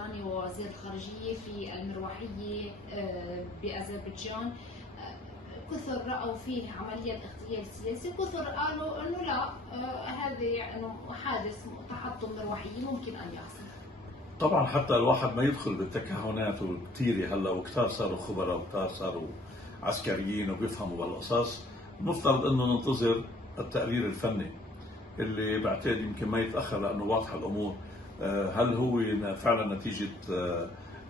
الإيراني ووزير الخارجية في المروحية بأذربيجان، كثر رأوا فيه عملية الاغتيال السياسي، كثر قالوا إنه لا، هذا إنه حادث تحطم مروحية ممكن أن يحصل. طبعا حتى الواحد ما يدخل بالتكهنات والكثير هلا، وكثار صاروا خبراء وكثار صاروا عسكريين وبيفهموا بالقصص، المفترض انه ننتظر التقرير الفني اللي بعتقد يمكن ما يتاخر لانه واضحه الامور. هل هو فعلا نتيجه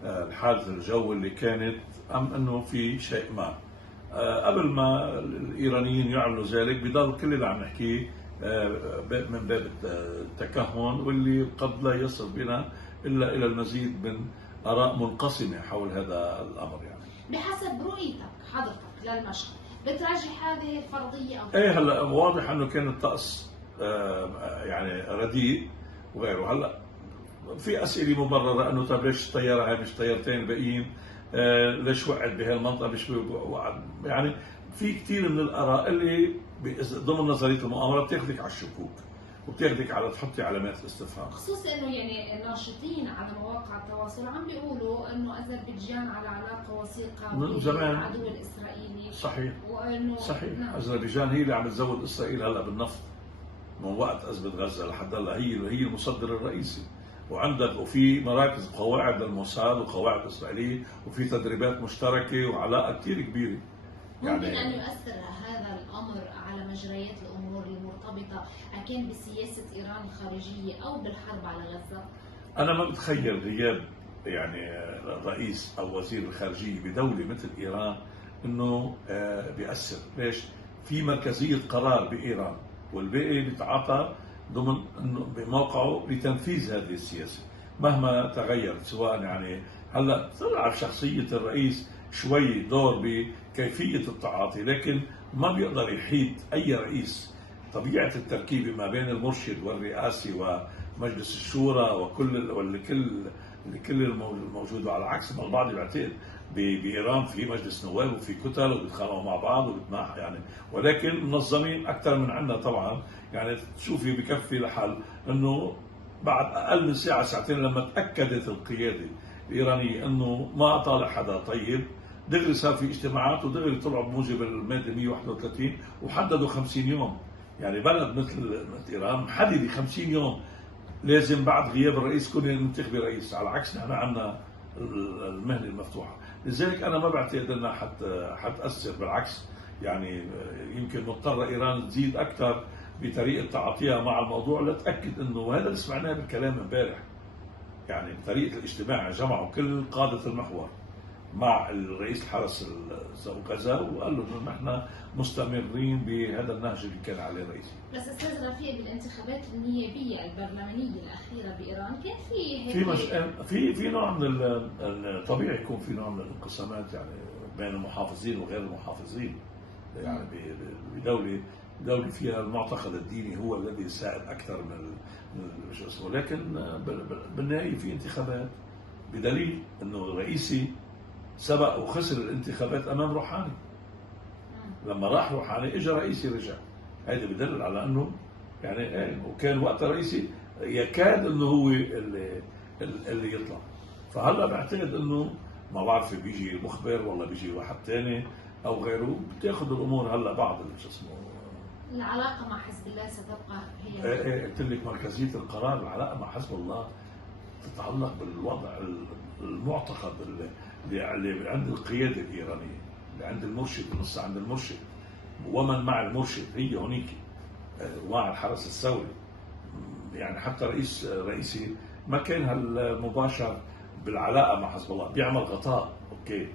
الحادث الجو اللي كانت، ام انه في شيء ما؟ قبل ما الايرانيين يعلنوا ذلك بضل كل اللي عم نحكيه من باب التكهن، واللي قد لا يصل بنا الا الى المزيد من اراء منقسمه حول هذا الامر. يعني بحسب رؤيتك حضرتك للمشهد بترجح هذه الفرضيه او ايه؟ هلا واضح انه كان الطقس يعني رديء وغيره. هلا في اسئله مبرره انه طيب ليش الطياره هاي مش طيارتين الباقيين؟ ليش وقعت بهالمنطقه مش يعني في كثير من الاراء اللي ضمن نظريه المؤامره بتاخذك على الشكوك وبتاخذك على تحطي علامات استفهام، خصوصا انه يعني الناشطين على مواقع التواصل عم بيقولوا انه اذربيجان على علاقه وثيقه من زمان بالعدو الاسرائيلي. صحيح وانه صحيح. نعم. اذربيجان هي اللي عم تزود اسرائيل هلا بالنفط من وقت ازمه غزه لحد هلا، هي المصدر الرئيسي، وعندك وفي مراكز قواعد للموساد وقواعد اسرائيليه وفي تدريبات مشتركه وعلاقه كثير كبيره. ممكن ان يؤثر هذا الامر على مجريات الامور المرتبطه كان بسياسه ايران الخارجيه او بالحرب على غزه؟ انا ما بتخيل غياب يعني رئيس او وزير الخارجيه بدوله مثل ايران انه بيأثر. ليش؟ في مركزيه قرار بايران والباقي بيتعاطى ضمن انه بموقعه لتنفيذ هذه السياسه مهما تغير. سواء يعني هلا تلعب شخصيه الرئيس شوي دور بكيفيه التعاطي، لكن ما بيقدر يحيد اي رئيس طبيعه التركيبه ما بين المرشد والرئاسي ومجلس الشورى كل الموجود. وعلى عكس ما البعض بيعتقد بايران في مجلس نواب وفي كتل وبيتخانقوا مع بعض وبتناح يعني، ولكن منظمين اكثر من عندنا طبعا. يعني تشوفي بكفي لحل انه بعد اقل من ساعه ساعتين لما تاكدت القياده الايرانيه انه ما طالع حدا طيب، دغري صار في اجتماعات ودغري طلعوا بموجب الماده 131 وحددوا 50 يوم. يعني بلد مثل ايران محدده 50 يوم لازم بعد غياب الرئيس يكون منتخب رئيس، على عكس نحن عندنا المهله المفتوحه. لذلك انا ما بعتقد انها حتاثر، بالعكس يعني يمكن مضطره ايران تزيد اكثر بطريقه تعاطيها مع الموضوع لتاكد انه، وهذا اللي سمعناه بالكلام امبارح، يعني بطريقه الاجتماع جمعوا كل قاده المحور مع الرئيس الحرس غزة وقال له انه نحن مستمرين بهذا النهج اللي كان عليه الرئيس. بس استاذ رفيق، بالانتخابات النيابيه البرلمانيه الاخيره بايران كان في في نوع من طبيعي يكون في نوع من الانقسامات يعني بين المحافظين وغير المحافظين. يعني بدوله فيها المعتقد الديني هو الذي يساعد اكثر من شو اسمه، لكن بالنهايه في انتخابات، بدليل انه الرئيسي سبق وخسر الانتخابات امام روحاني. لما راح روحاني اجى رئيسي رجع، هذا بدل على انه يعني وكان وقتها رئيسي يكاد انه هو اللي يطلع. فهلا بعتقد انه ما بعرف بيجي مخبر ولا بيجي واحد ثاني او غيره، بتاخذ الامور هلا بعض شو اسمه. العلاقه مع حزب الله ستبقى هي قلت لك مركزيه القرار. العلاقه مع حزب الله تتعلق بالوضع المعتقد اللي عند القياده الايرانيه، اللي عند المرشد، لسه عند المرشد ومن مع المرشد هي هونيك، ومع الحرس الثوري. يعني حتى رئيسي ما كان هالمباشر بالعلاقه مع حزب الله، بيعمل غطاء اوكي،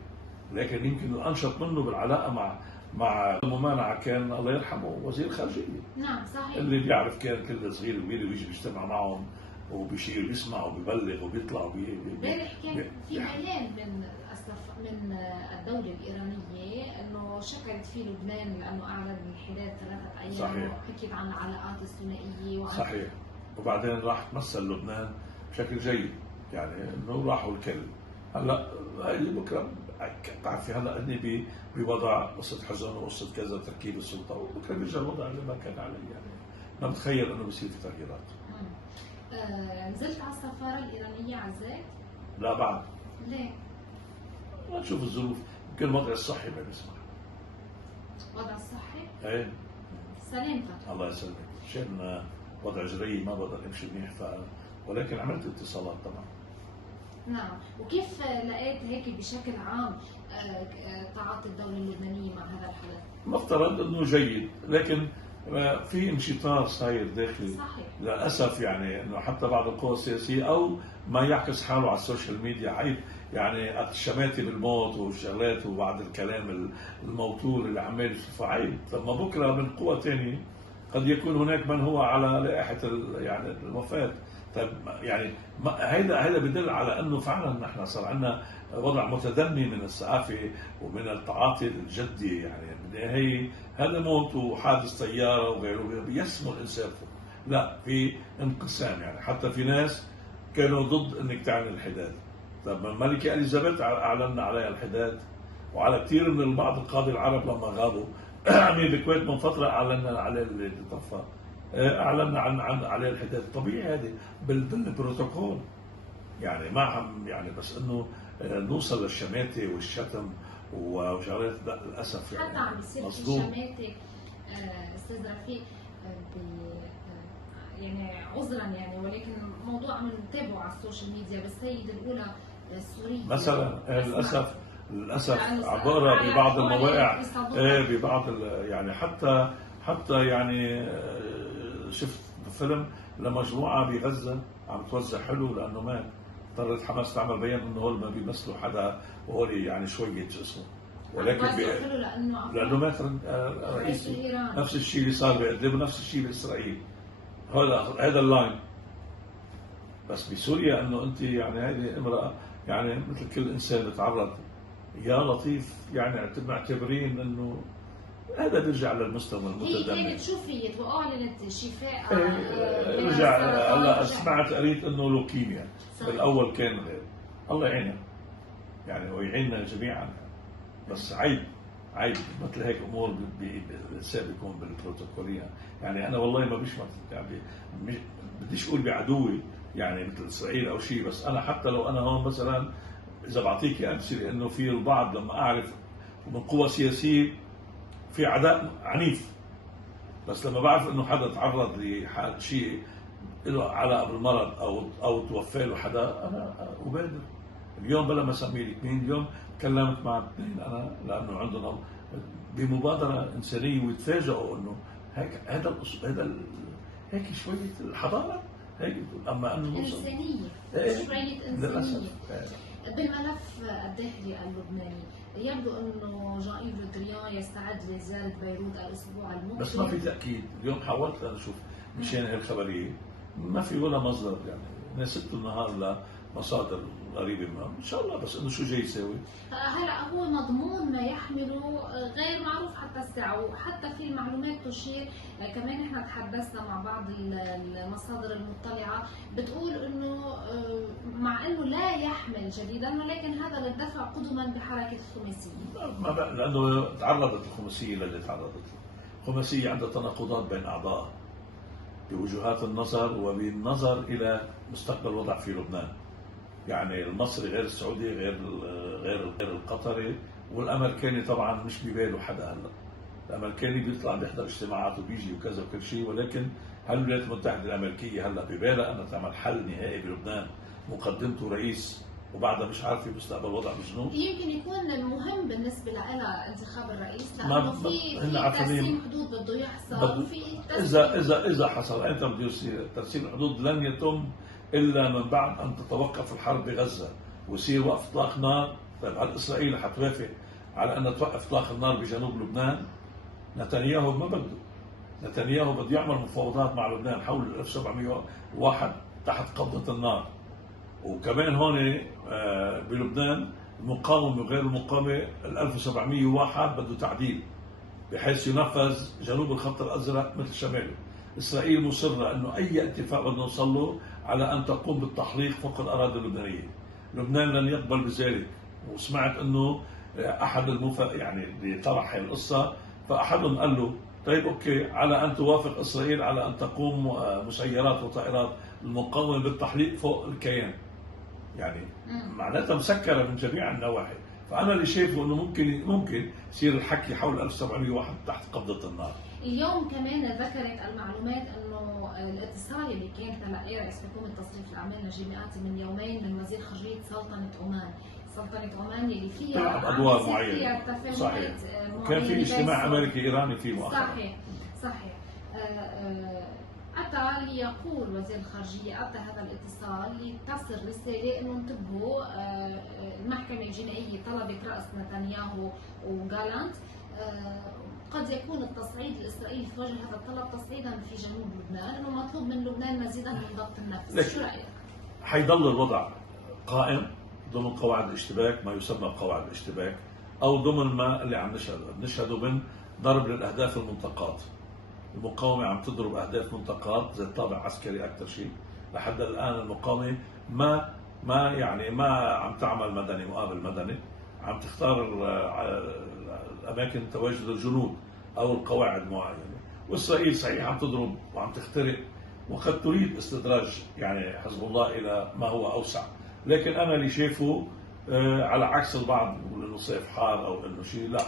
لكن يمكن الانشط منه بالعلاقه مع الممانعه كان الله يرحمه وزير الخارجيه. نعم صحيح، اللي بيعرف كان كل صغير وكبير ويجي بيجتمع معهم وبيشير وبيسمع وبيبلغ وبيطلع امبارح كان في بيان من الدولة الإيرانية أنه شكرت فيه لبنان لأنه أعلن الحداد 3 أيام. صحيح. وحكيت عن العلاقات الثنائية صحيح. وبعدين راح تمثل لبنان بشكل جيد، يعني انه راحوا الكل. هلا هاي بكره بتعرفي هلا اني بوضع قصه حزن وقصه كذا تركيب السلطه، وبكره بيرجع الوضع اللي ما كان عليه. يعني ما بتخيل انه بصير في تغييرات. نزلت على السفارة الإيرانية عزات؟ لا بعد. ليه؟ نشوف الظروف، يمكن الوضع الصحي ما بيسمح. وضع الصحي؟ ايه سلامتك. الله يسلمك، عشان وضع جري ما بقدر امشي منيح ولكن عملت اتصالات طبعا. نعم، وكيف لقيت هيك بشكل عام تعاطي الدولة اللبنانية مع هذا الحدث؟ مفترض انه جيد، لكن في انشطار صاير داخلي. صحيح. للاسف يعني انه حتى بعض القوى السياسيه او ما يعكس حاله على السوشيال ميديا عيب، يعني الشماتة بالموت والشغلات وبعض الكلام الموتور اللي عمال يشوفه عيب. لما بكره من قوى ثانيه قد يكون هناك من هو على لائحه يعني الوفاه. طيب يعني هذا بدل على انه فعلا نحن صار عندنا وضع متدني من الثقافه ومن التعاطي الجدي. يعني بالنهايه هذا موت وحادث سياره وغيره بيسمو الانسان. لا، في انقسام، يعني حتى في ناس كانوا ضد انك تعمل الحداد. طب الملكه اليزابيث اعلنا عليها الحداد، وعلى كثير من بعض القاده العرب لما غابوا امير الكويت من فتره اعلنا عليه اللي طفى، اعلنا عن عليه الحداد. طبيعي هذه بالبروتوكول، يعني ما عم يعني بس انه نوصل للشماته والشتم وشغلات، لا للاسف يعني حتى عم بيصير في شماته استاذ رفيق يعني عذرا يعني، ولكن موضوع عم نتابعه على السوشيال ميديا بالسيدة الأولى السورية مثلا. للاسف يعني عباره ببعض المواقع، ببعض يعني حتى يعني شفت فيلم لمجموعه بغزه عم توزع حلو لانه مات، اضطرت حماس تعمل بيان انه هول ما بيمثلوا حدا وهول يعني شويه شو اسمه، ولكن لانه مات رئيسي. نفس الشيء اللي صار بإدلب ونفس الشيء باسرائيل. هذا اللاين. بس بسوريا انه انت يعني هذه امراه يعني مثل كل انسان بتعرض، يا لطيف يعني معتبرين انه هذا بيرجع للمستوى المتدني. هي كانت شفيت واعلنت شفاء. رجع هلا سمعت قريت انه لوكيميا. بالاول كان غير. الله يعينها يعني ويعيننا جميعا. بس عيب مثل هيك امور الانسان بيكون بالبروتوكوليه. يعني انا والله ما بيشمت يعني بديش اقول بعدوي يعني مثل اسرائيل او شيء، بس انا حتى لو انا هون مثلا اذا بعطيك امثله انه في البعض لما اعرف من قوى سياسيه في عداء عنيف، بس لما بعرف انه حدا تعرض لحال شيء له علاقه بالمرض او توفى له حدا، انا ابادر. اليوم بلا ما اسمي لك مين، اليوم تكلمت مع اثنين انا لانه عندنا بمبادره انسانيه ويتفاجئوا انه هيك هذا هيك شويه الحضاره هيك. اما انه انسانيه شويه انسانيه. بالملف الداخلي اللبناني يبدو انه جان ايف لو دريان يستعد لزياره بيروت الاسبوع المقبل، بس ما في تاكيد. اليوم حاولت انا اشوف مشان هالخبريه ما في ولا مصدر، يعني ناسبت النهار لمصادر قريبه ما ان شاء الله، بس انه شو جاي يساوي؟ هلا هو مضمون ما يحمله غير معروف حتى الساعه، وحتى في معلومات تشير كمان احنا تحدثنا مع بعض المصادر المطلعه بتقول انه مع انه لا يحمل جديدا ولكن هذا للدفع قدما بحركه الخماسيه. لانه تعرضت الخماسيه للي تعرضت له. الخماسيه عندها تناقضات بين اعضائها بوجهات النظر وبالنظر الى مستقبل الوضع في لبنان. يعني المصري غير السعودي غير القطري، والامريكاني طبعا مش بباله حدا. هلا الامريكاني بيطلع بيحضر اجتماعات وبيجي وكذا وكل شيء، ولكن هل الولايات المتحده الامريكيه هلا ببالها انها تعمل حل نهائي بلبنان مقدمته رئيس وبعدها مش عارفه مستقبل الوضع بالجنوب؟ يمكن يكون مهم بالنسبه لها انتخاب الرئيس لانه في ترسيم حدود بده يحصل، وفي اذا حصل ايمتى بده يصير ترسيم الحدود؟ لن يتم الا من بعد ان تتوقف الحرب بغزه ويصير وقف اطلاق نار. طيب هل اسرائيل حتوافق على ان توقف اطلاق النار بجنوب لبنان؟ نتنياهو ما بده. نتنياهو بده يعمل مفاوضات مع لبنان حول 1701 تحت قبضه النار. وكمان هون بلبنان المقاومه وغير المقاومه 1701 بده تعديل بحيث ينفذ جنوب الخط الازرق مثل شماله. اسرائيل مصره انه اي اتفاق بدنا نوصل له على ان تقوم بالتحريق فوق الاراضي اللبنانيه. لبنان لن يقبل بذلك. وسمعت انه احد يعني اللي طرح هي القصه، فاحدهم قال له طيب اوكي على ان توافق اسرائيل على ان تقوم مسيرات وطائرات المقاومه بالتحليق فوق الكيان. يعني معناتها مسكره من جميع النواحي. فانا اللي شايفه انه ممكن يصير الحكي حول 1701 تحت قبضه النار. اليوم كمان ذكرت المعلومات انه الاتصال اللي كان تلقيه رئيس حكومه تصريف الاعمال نجيب مئاتي من يومين من وزير خارجيه سلطنه عمان، سلطنه عمان اللي فيها تلعب ادوار معينه. صحيح. كان في اجتماع امريكي ايراني فيه مؤخرا. صحيح. أتى ليقول وزير الخارجية، أتى هذا الاتصال لتصل رسالة إنه انتبهوا، المحكمة الجنائية طلبت رأس نتنياهو وجالانت، قد يكون التصعيد الإسرائيلي في وجه هذا الطلب تصعيدا في جنوب لبنان، إنه مطلوب من لبنان مزيدا من ضبط النفس. شو رأيك؟ حيضل الوضع قائم ضمن قواعد الاشتباك، ما يسمى بقواعد الاشتباك، أو ضمن ما اللي عم نشهده من ضرب للأهداف المنطقات. المقاومة عم تضرب أهداف منطقات ذات طابع عسكري أكثر شيء. لحد الآن المقاومة ما عم تعمل مدني مقابل مدني، عم تختار أماكن تواجد الجنود أو القواعد معينة. وإسرائيل صحيح عم تضرب وعم تخترق، وقد تريد استدراج يعني حزب الله إلى ما هو أوسع. لكن أنا اللي شايفه على عكس البعض بيقول إنه صيف حار أو إنه شيء، لا،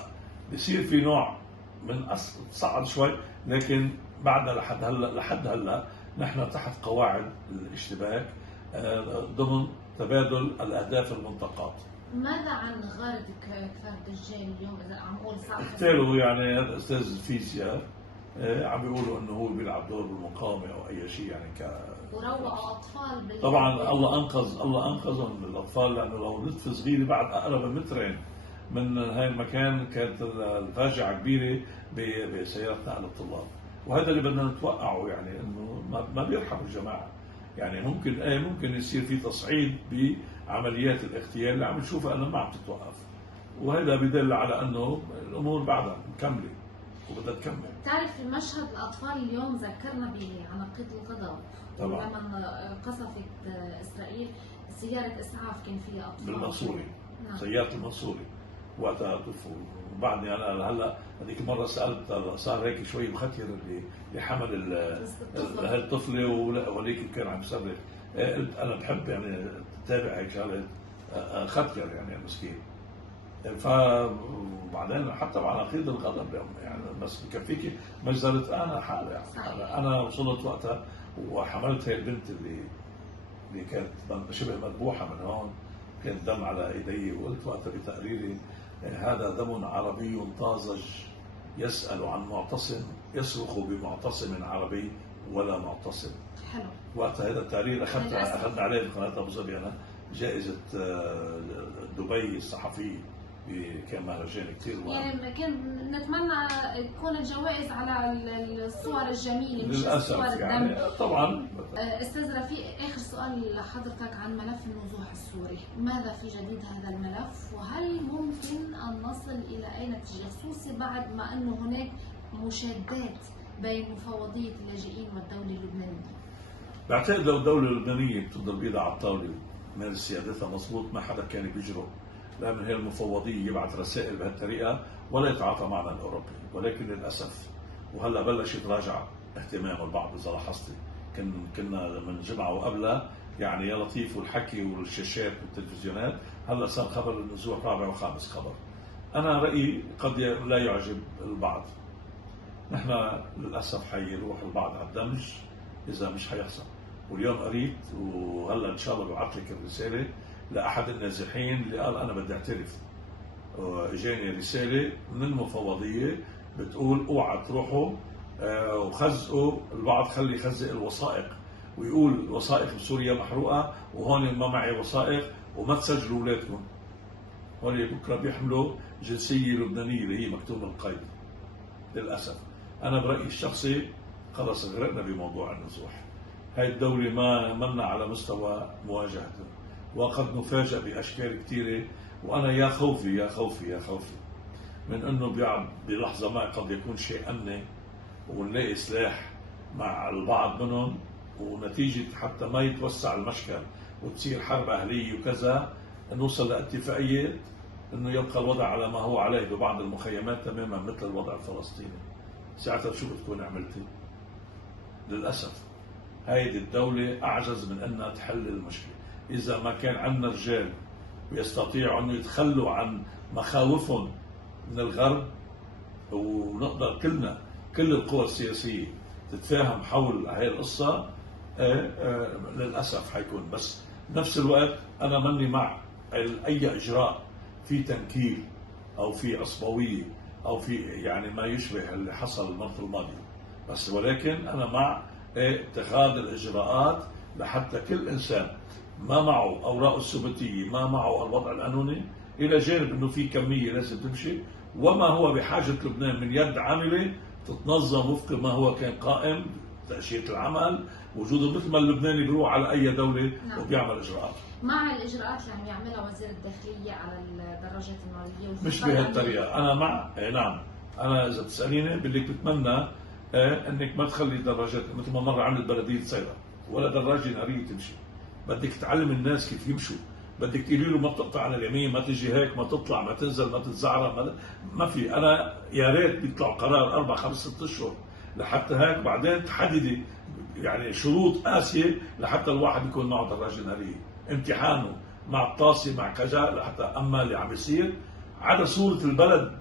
بصير في نوع من صعد شوي، لكن بعد لحد هلا نحن تحت قواعد الاشتباك ضمن تبادل الاهداف المنطقات. ماذا عن غارة كفار دجال اليوم؟ اذا عم اقول صح اغتالوا يعني هذا استاذ الفيزياء، عم بيقولوا انه هو بيلعب دور بالمقاومه او اي شيء يعني وروعوا اطفال طبعا الله انقذهم الاطفال، لانه لو نطفه صغيره بعد اقرب من مترين من هاي المكان كانت الفاجعه كبيره بسياره نقل الطلاب. وهذا اللي بدنا نتوقعه، يعني انه ما بيرحموا الجماعه. يعني ممكن يصير في تصعيد بعمليات الاغتيال اللي عم نشوفها انها ما عم تتوقف، وهذا بدل على انه الامور بعدها مكمله وبدها تكمل. تعرف مشهد الاطفال اليوم ذكرنا بعناقيد الغضب لما قصفت اسرائيل سياره اسعاف كان فيها اطفال بالمنصوري. سياره المنصوري وقتها طفل. وبعدني انا هلا هذيك المره سالت، صار هيك شوي مختير اللي حمل هاي الطفله وليك كان عم يصرخ. قلت انا بحب يعني اتابع هيك شغله ختير يعني مسكين. فبعدين حتى بعناقيد الغضب يعني بس بكفيك مجزره انا حالي يعني. انا وصلت وقتها وحملت هي البنت اللي كانت شبه مذبوحه من هون، كان دم على ايدي، وقلت وقتها بتقريري هذا دم عربي طازج يسأل عن معتصم، يصرخ بمعتصم عربي ولا معتصم. حلو. وقتها هذا التقرير اخذنا عليه بقناه ابو ظبي انا جائزه دبي الصحفيه، كان مهرجان كثير مهم. يعني كان نتمنى تكون الجوائز على الصور الجميله مش للأسف الصور يعني الدم. طبعا. استاذ رفيق، اخر سؤال لحضرتك عن ملف النزوح السوري، ماذا في جديد هذا الملف؟ وهل ممكن ان نصل الى اي نتيجه، خصوصا بعد ما انه هناك مشادات بين مفوضيه اللاجئين والدوله اللبنانيه؟ بعتقد لو الدوله اللبنانيه بتضرب ايدها على الطاوله وتمارس سيادتها مضبوط ما حدا كان بيجرؤ لا من هي المفوضيه يبعث رسائل بهالطريقه ولا يتعاطى معنا الاوروبي. ولكن للاسف وهلا بلش يتراجع اهتمام البعض. اذا لاحظتي كنا من جمعه وقبلها يعني يا لطيف والحكي والشاشات والتلفزيونات، هلا صار خبر النزوح رابع وخامس خبر. انا رايي قد لا يعجب البعض. نحن للاسف حيروح البعض على الدمج اذا مش حيحصل. واليوم قريت وهلا ان شاء الله ببعث لك الرساله لاحد النازحين اللي قال انا بدي اعترف. اجاني رساله من المفوضيه بتقول اوعى تروحوا وخزقوا البعض، خلي يخزق الوثائق ويقول الوثائق بسوريا محروقه وهون ما معي وثائق وما تسجلوا اولادكم. هون بكره بيحملوا جنسيه لبنانيه اللي هي مكتوم القيد. للاسف انا برايي الشخصي خلص غرقنا بموضوع النزوح. هاي الدوله ما منا على مستوى مواجهته، وقد نفاجأ باشكال كثيره. وانا يا خوفي من انه بلحظه ما قد يكون شيء امني ونلاقي سلاح مع البعض منهم، ونتيجه حتى ما يتوسع المشكل وتصير حرب اهليه وكذا، نوصل لاتفاقيه انه يبقى الوضع على ما هو عليه ببعض المخيمات تماما مثل الوضع الفلسطيني. ساعتها شو بتكون عملتي؟ للاسف هيدي الدوله اعجز من انها تحل المشكله. اذا ما كان عندنا رجال بيستطيعوا انه يتخلوا عن مخاوفهم من الغرب، ونقدر كلنا كل القوى السياسيه تتفاهم حول هاي القصه، للاسف حيكون. بس بنفس الوقت انا ماني مع اي اجراء في تنكيل او في عصبويه او في يعني ما يشبه اللي حصل المره الماضيه، بس ولكن انا مع اتخاذ الاجراءات لحتى كل انسان ما معه اوراقه الثبوتيه، ما معه الوضع القانوني، الى جانب انه في كميه لازم تمشي، وما هو بحاجه لبنان من يد عامله تتنظم وفق ما هو كان قائم، تأشيرة العمل، وجوده مثل ما اللبناني بيروح على اي دوله وبيعمل اجراءات. مع الاجراءات اللي عم يعملها وزير الداخليه على الدراجات الناريه مش بهالطريقه، انا مع نعم، انا اذا بتساليني بدي لك بتمنى انك ما تخلي دراجات مثل ما مره عملت بلديه صيدا ولا دراجه ناريه تمشي. بدك تعلم الناس كيف يمشوا، بدك تقولي له ما تقطع على اليمين، ما تجي هيك، ما تطلع، ما تنزل، ما تتزعرق، ما في. انا يا ريت بيطلع قرار 4 5 6 اشهر لحتى هيك، بعدين تحددي يعني شروط قاسيه لحتى الواحد يكون معه دراجه ناريه، امتحانه مع الطاسه مع كذا لحتى. اما اللي عم بيصير على صوره البلد،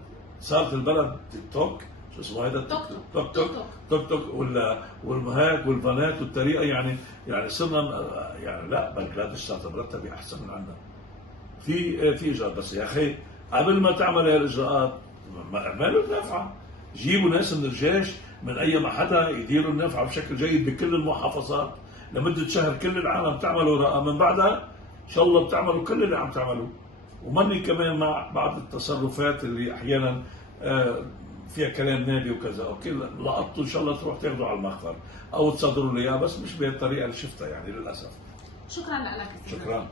صارت البلد تيك توك، شو اسمه هذا، توك توك والهيك والفانات والطريقه، يعني صرنا يعني لا، بنجلاديش صارت مرتبه احسن من عندنا. في اجراءات، بس يا اخي قبل ما تعمل هاي الاجراءات اعملوا النافعه، جيبوا ناس من الجيش من اي محل يديروا النافعه بشكل جيد بكل المحافظات لمده شهر، كل العالم تعملوا رقم، من بعدها ان شاء الله بتعملوا كل اللي عم تعملوه. ومني كمان مع بعض التصرفات اللي احيانا فيها كلام نادي وكذا، اوكي لقطوا ان شاء الله تروح تاخذوا على المخفر او تصدروا لي اياه، بس مش بهالطريقه اللي شفتها يعني للاسف. شكرا لك. شكرا.